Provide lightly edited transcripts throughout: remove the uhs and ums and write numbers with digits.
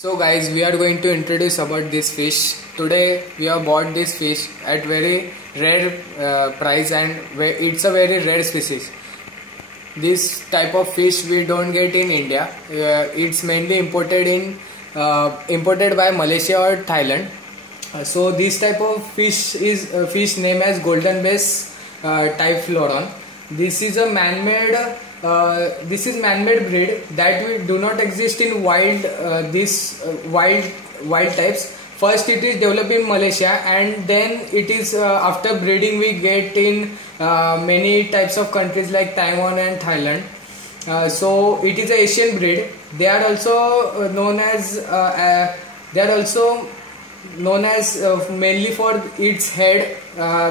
So guys, we are going to introduce about this fish. Today we have bought this fish at very rare price, and it's a very rare species. This type of fish we don't get in India. It's mainly imported by Malaysia or Thailand. So this type of fish is fish named as golden bass typhloron. This is a man-made breed that we do not exist in wild. Wild types. First it is developed in Malaysia, and then it is after breeding we get in many types of countries like Taiwan and Thailand. So it is an Asian breed. They are also known as mainly for its head,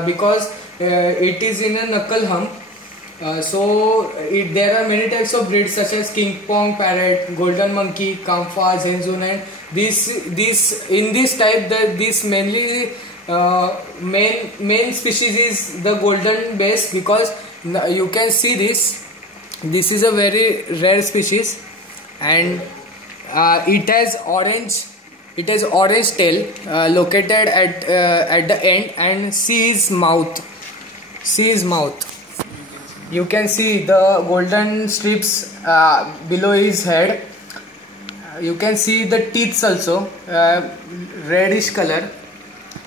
because it is in a knuckle hump. There are many types of breeds such as king pong parrot, golden monkey, kamfa, zenzun, and this mainly main species is the golden bass, because you can see this is a very rare species, and it has orange tail located at the end, and see his mouth. You can see the golden strips below his head. You can see the teeth also reddish color,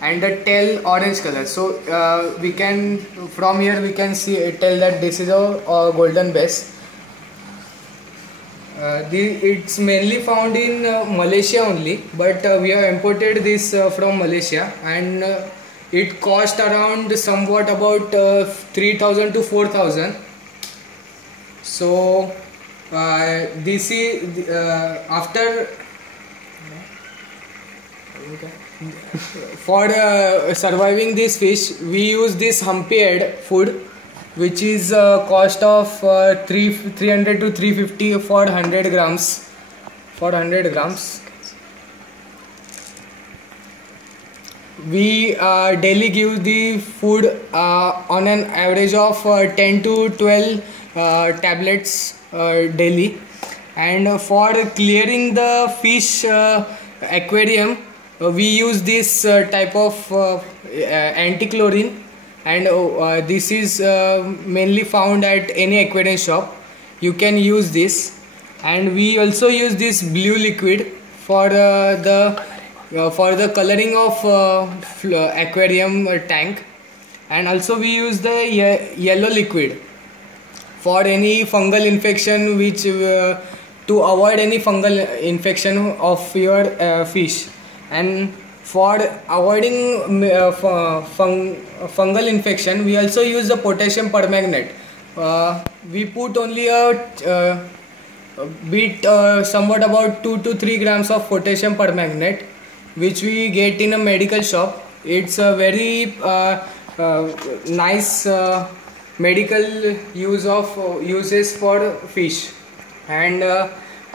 and the tail orange color. So from here we can tell that this is a golden bass. It's mainly found in Malaysia only, but we have imported this from Malaysia, and it cost around somewhat about 3,000 to 4,000. So this is after for surviving this fish, we use this humpy head food, which is cost of 300 to 350 for 100 grams. We daily give the food on an average of 10 to 12 tablets daily, and for clearing the fish aquarium we use this type of anti-chlorine, and this is mainly found at any aquarium shop. You can use this, and we also use this blue liquid for the coloring of aquarium tank, and also we use the yellow liquid for any fungal infection, which to avoid any fungal infection of your fish. And for avoiding fungal infection, we also use the potassium permanganate. We put only a bit somewhat about 2 to 3 grams of potassium permanganate, which we get in a medical shop. It's a very nice medical uses for fish, and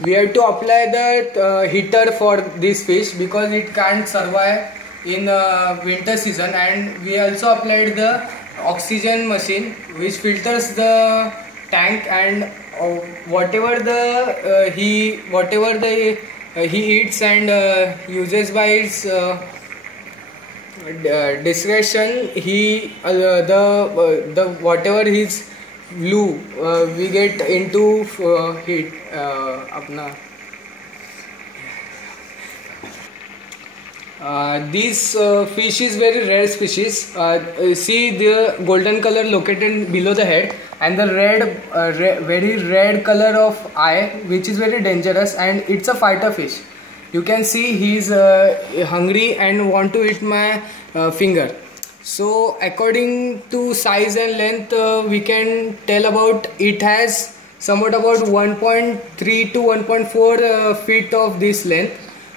we have to apply the heater for this fish because it can't survive in winter season. And we also applied the oxygen machine, which filters the tank, and whatever he eats and uses by his discretion, the whatever his glue we get into heat this fish is very rare species. See the golden color located below the head, and the very red color of eye, which is very dangerous, and it's a fighter fish. You can see he is hungry and want to eat my finger. So according to size and length, we can tell about it has somewhat about 1.3 to 1.4 feet of this length,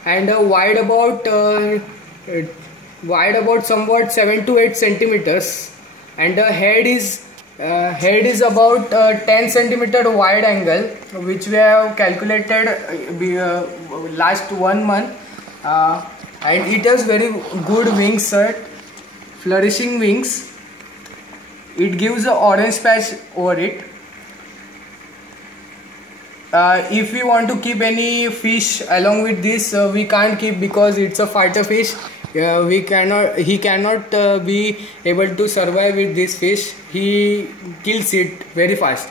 and wide about somewhat 7 to 8 centimeters, and the head is about 10 centimeter wide angle, which we have calculated last 1 month, and it has very good wings set, flourishing wings. It gives an orange patch over it. If we want to keep any fish along with this, we can't keep because it's a fighter fish. He cannot be able to survive with this fish. He kills it very fast.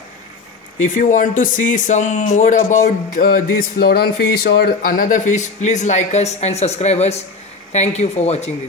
If you want to see some more about this floron fish or another fish, please like us and subscribe us. Thank you for watching this.